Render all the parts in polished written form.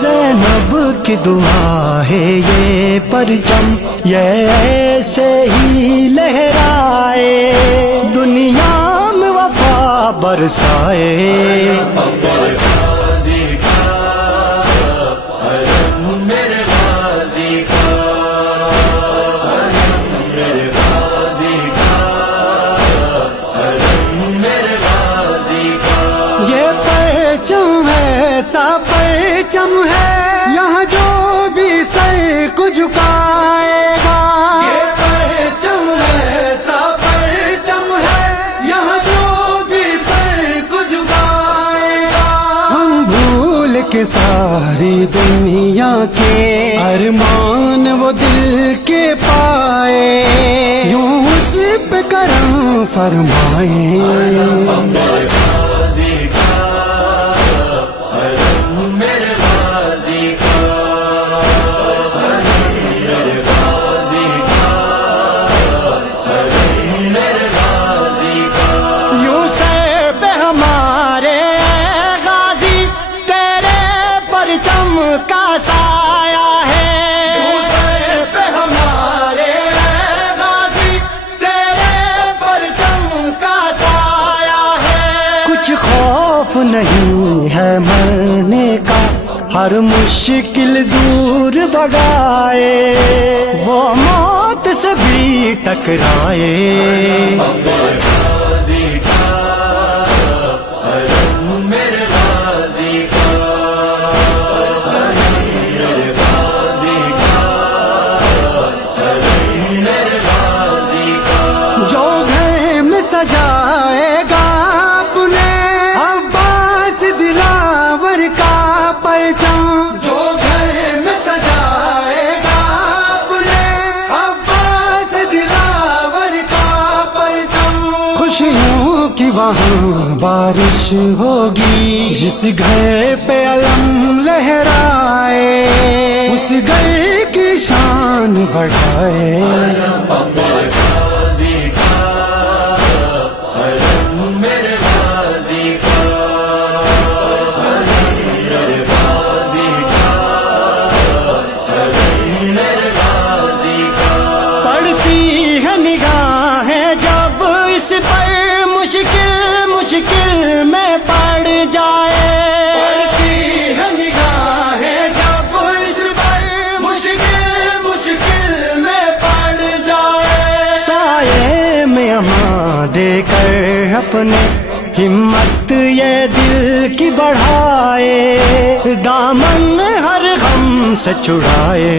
زینب کی دعا ہے یہ پرچم یہ ایسے ہی لہرائے، دنیا میں وفا برسائے۔ یہ پرچم ایسا پرچم ہے یہاں جو بھی سر کو جھکائے گا، یہ پرچم ایسا پرچم ہے یہاں جو بھی سر کو جھکائے گا۔ ہم بھول کے ساری دنیا کے ارمان وہ دل کے پائے، یوں اس پہ کرم فرمائے۔ کا سایہ ہے سر پہ ہمارے غازی، تیرے پرچم کا سایہ ہے۔ کچھ خوف نہیں ہے مرنے کا، ہر مشکل دور بھگائے، وہ موت سے بھی ٹکرائے۔ سجائے گا اپنے عباس دلاور کا پرچم، جو گھر میں سجائے گا اپنے عباس دلاور کا پرچم۔ خوشیوں کی وہاں بارش ہوگی، جس گھر پہ علم لہرائے، اس گھر کی شان بڑھائے۔ مشکل میں پڑ جائے، پڑتی ہے نگاہیں جب اس پر مشکل میں پڑ جائے۔ سائے میں ہاں دے کر اپنے ہمت یہ دل کی بڑھائے، دامن ہر غم سے چھڑائے۔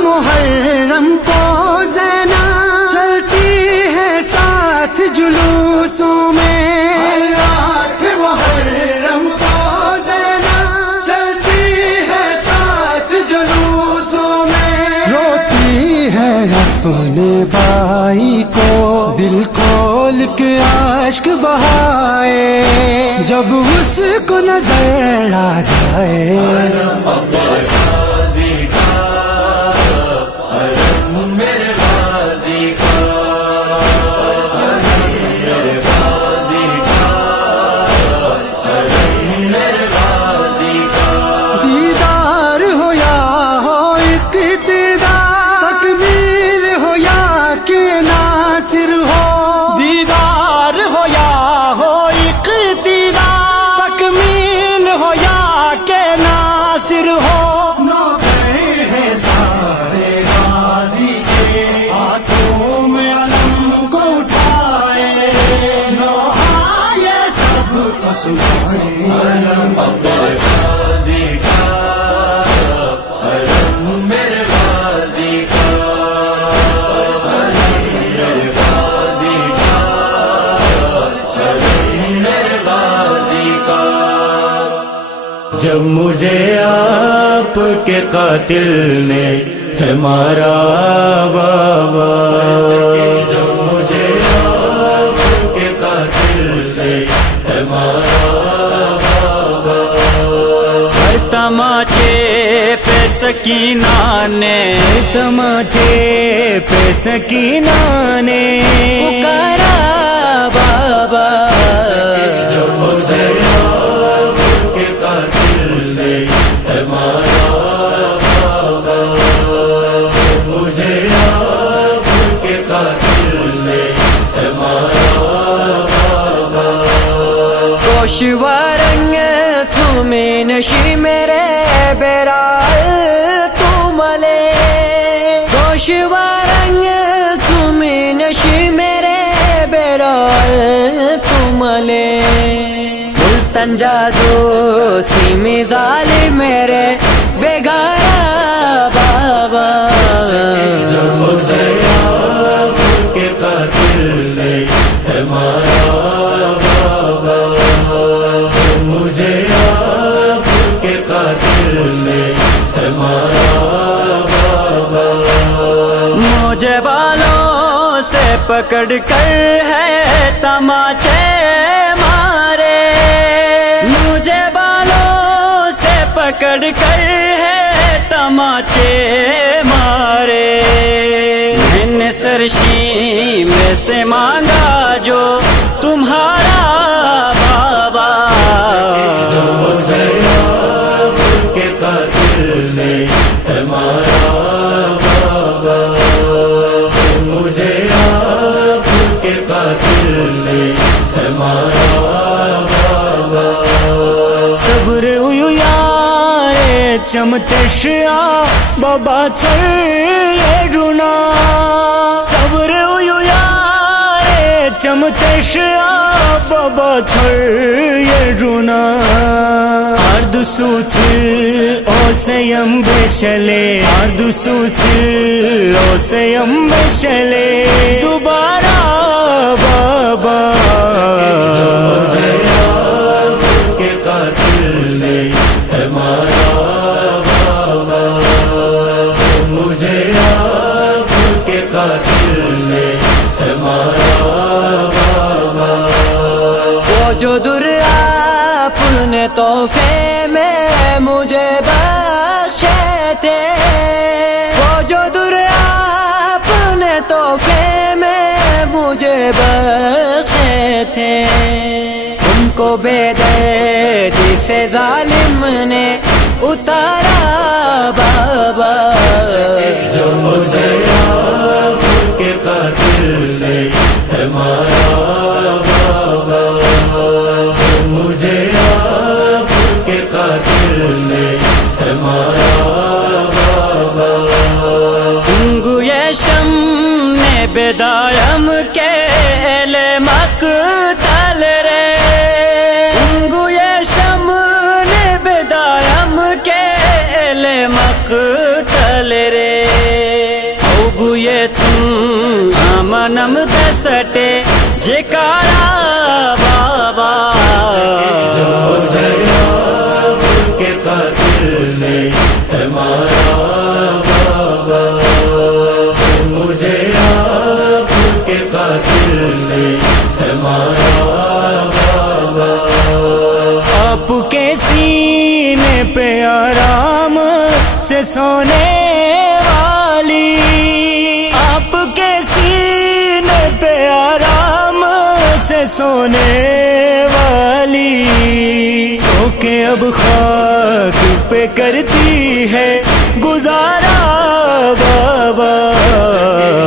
محرم کو زینب چلتی ہے ساتھ جلوسوں میں، 8 محرم کو زینب چلتی ہے ساتھ جلوسوں میں، روتی ہے اپنے بھائی کو دل کھول کے اشک بہائے، جب اس کو نظر آ جائے۔ جب مجھے آپ کے قاتل نے ہے مارا بابا، جب مجھے سکینہ نے تماچے پہ سکینہ نے پکارا بابا جو مجھے آپ کے قاتل نے ہے مارا بابا، مجھے آپ کے قاتل نے ہے مارا بابا۔ گوشوارنگ تمہیں نشی میرے بیرال تملے، گوشوارنگ تمہیں نشی میرے بیرال تملے، ملتن جادو سیمی ظالم میرے بیگارا بابا، جو مجھے آپ کے قاتل نے ہے مارا بابا، مجھے آپ کے قاتل نے ہے مارا بابا۔ مجھے بالوں سے پکڑ کر ہے تماچے مارے، مجھے بالوں سے پکڑ کر ہے تماچے مارے، میں نے سرشی میں سے مانگا جو تمہارا بابا، جو مجھے آپ کے قاتل نے ہے مارا بابا، مجھے آپ کے قاتل نے ہے مارا بابا۔ صبر یار چمتشیا بابا چر یہ رونا، صبر یار چمتشیا بابا چر یہ رونا، ارد سوچ او سیم بشلے، ارد سوچ او سیم بشلے دوبارہ بابا، جو مجھے آپ کے قاتل نے ہے مارا بابا، مجھے آپ کے قاتل نے ہے مارا بابا۔ وہ جو در آپ نے تحفے میں مجھے بخشے تھے، وہ جو در آپ نے تحفے میں مجھے بخشے تھے، ان کو بے دردی سے ظالم نے اتارا بابا، جو مجھے آپ کے قاتل نے ہے مارا بابا، مجھے آپ کے قاتل نے ہے مارا بابا۔ گویا شم نے بیدارم کے اہل مقتل رے، گویا شم نے بیدارم کے اہل مقتل رے، او گویا تم آمنم دسٹے جکارا بابا، جو مجھے آپ کے قاتل نے ہے مارا بابا، مجھے آپ کے قاتل نے ہے مارا بابا۔ آپ کے سینے پہ آرام سے سونے والی، آپ کے سینے پہ آرام سے سونے والی، سو کے اب خاک پہ کرتی ہے گزارا بابا،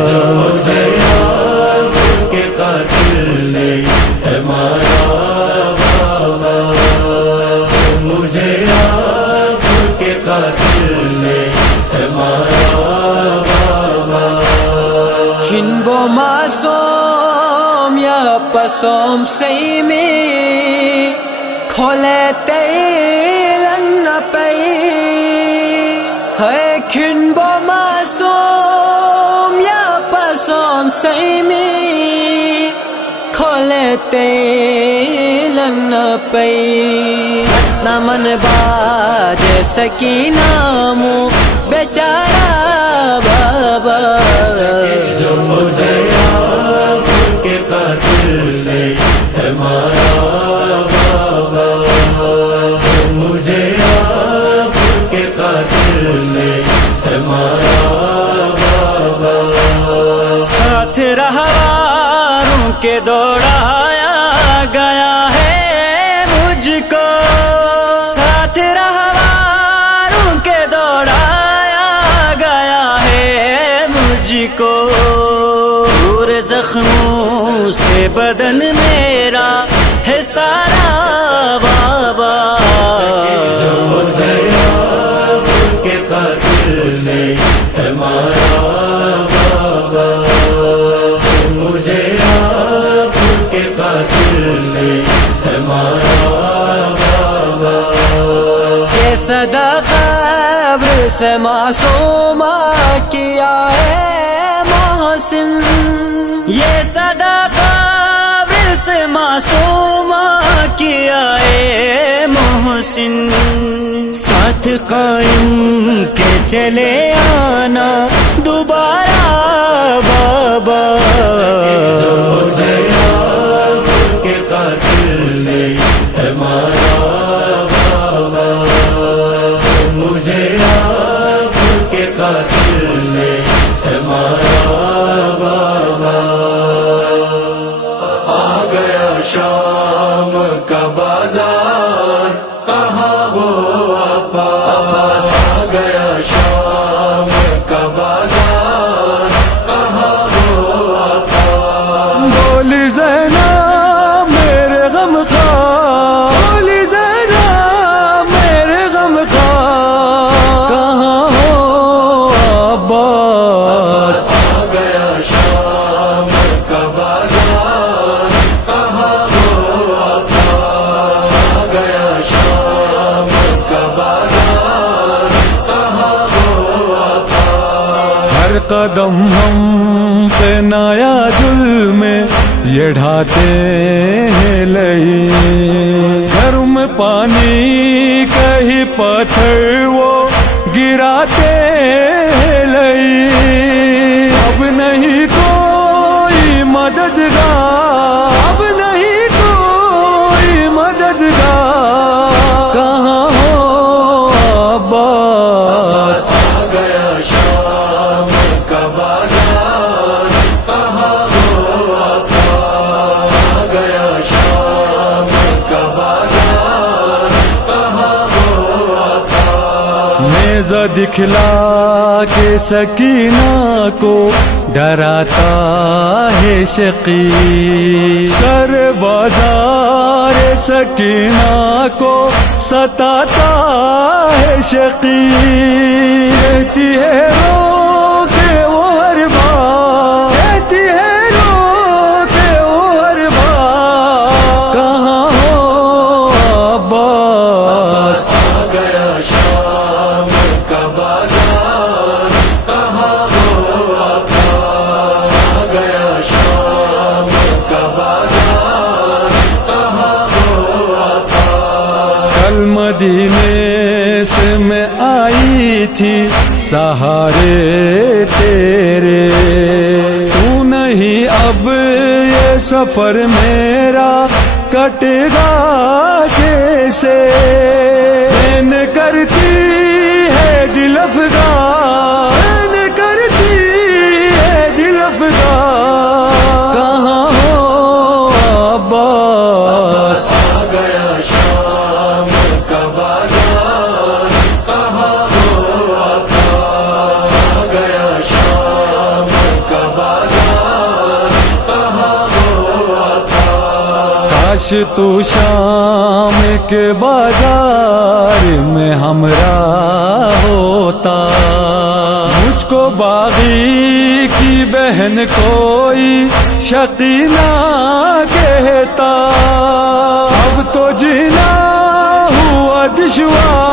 جو مجھے آپ کے قاتل نے ہے مارا بابا، مجھے آپ کے قاتل نے ہے مارا بابا۔ کھنبو معصوم یا پسوم سیمی کھولے تیلن پئی، ہے کھنبو معصوم یا پسوم سیمی کھولے تیلن پئی، نمن باج سکینہ مو بیچارہ بابا، جو مجھے آپ کے قاتل نے ہے مارا بابا، مجھے آپ کے قاتل نے کے دوڑایا گیا ہے مجھ کو، ساتھ رہواروں کے دوڑایا گیا ہے مجھ کو، اور زخموں سے بدن میرا ہے سارا بابا، جو زینب کے قاتل نے ہے مارا بابا، مجھے آپ کے قاتل نے ہے مارا بابا، یہ صدا قبر سے معصومہ کیا ہے محسن، یہ صدا قبر سے معصومہ کیا ہے محسن، ساتھ قائم کے چلے آنا دوبارہ بابا، جو زینب کے قاتل نے ہے مارا بابا، مجھے آپ کے قاتل نے ہے مارا بابا، آ گیا شام کا بازار کہاں وہ عباس، آ گیا شام کا بازار کہاں وہ عباس، بولی زینب میرے غم خواہ، بولی زینب میرے غم خواہ، کہاں ہو عباس، آ گیا شام کا بازار کہاں وہ عباس، آ گیا شام کا بازار کہاں وہ عباس، ہر قدم ہم پہ نیا ظلم یہ ڈھاتے ہیں لئی، گھر میں پانی کہیں پتھر وہ گراتے ہیں لئی، اب نہیں کوئی مددگار، اب نہیں کوئی مددگار، کہاں ہو عباس، آ گیا شام کا بازار کہاں وہ عباس، آ گیا شام کا بازار کہاں وہ عباس، نیزہ دکھلا کے سکینہ کو ڈراتا ہے شقی، سر بازار سکینہ کو ستاتا ہے شقی، رہتی ہے رو کے وہ ہر بار، رہتی ہے رو کے وہ ہر بار، کہاں ہو عباس، آ گیا شام کا بازار کہاں وہ عباس، آ گیا شام کا بازار کہاں وہ عباس، کل مدینے سے میں آئی تھی سہارے تیرے، تو نہیں اب یہ سفر میرا کٹے گا کیسے، بین کرتی ہے دل افگار، بین کرتی ہے دل افگار، کہاں ہو عباس، آ گیا شام کا بازار کہاں وہ عباس، آ گیا شام کا بازار کہاں وہ عباس، کاش تو شام کے بازار میں ہمراہ ہوتا، مجھ کو باغی کی بہن کوئی شقی نہ کہتا، اب تو جینا ہوا دشوار،